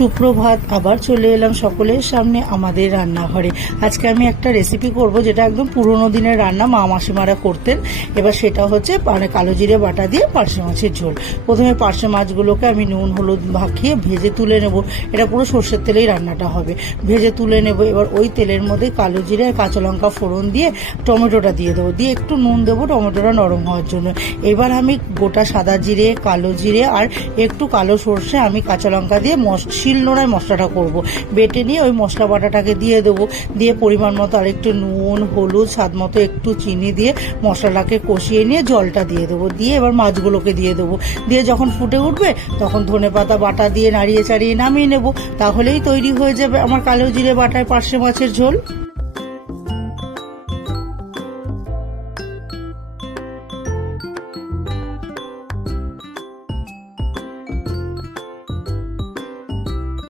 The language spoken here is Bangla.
সুপ্রভাত, আবার চলে এলাম সকলের সামনে আমাদের রান্নাঘরে। আজকে আমি একটা রেসিপি করব যেটা একদম পুরোনো দিনের রান্না, মা মাসিমারা করতেন। এবার সেটা হচ্ছে কালো জিরে বাটা দিয়ে পার্শে মাছের ঝোল। প্রথমে পার্শে মাছগুলোকে আমি নুন হলুদ মাখিয়ে ভেজে তুলে নেব। এটা পুরো সর্ষের তেলেই রান্নাটা হবে। ভেজে তুলে নেব। এবার ওই তেলের মধ্যে কালো জিরে আর কাঁচা লঙ্কা ফোড়ন দিয়ে টমেটোটা দিয়ে দেবো, দিয়ে একটু নুন দেবো টমেটোটা নরম হওয়ার জন্য। এবার আমি গোটা সাদা জিরে, কালো জিরে আর একটু কালো সর্ষে আমি কাঁচা লঙ্কা দিয়ে শিলনোড়ায় মশলাটা করব। বেটে নিয়ে ওই মশলা বাটাটাকে দিয়ে দেবো। দিয়ে পরিমাণ মতো আর একটু নুন হলুদ স্বাদ মতো একটু চিনি দিয়ে মশলাটাকে কষিয়ে নিয়ে জলটা দিয়ে দেবো। দিয়ে এবার মাছগুলোকে দিয়ে দেবো। দিয়ে যখন ফুটে উঠবে তখন ধনেপাতা বাটা দিয়ে নাড়িয়ে চাড়িয়ে নামিয়ে নেব। তাহলেই তৈরি হয়ে যাবে আমার কালো জিরে বাটায় পার্শে মাছের ঝোল।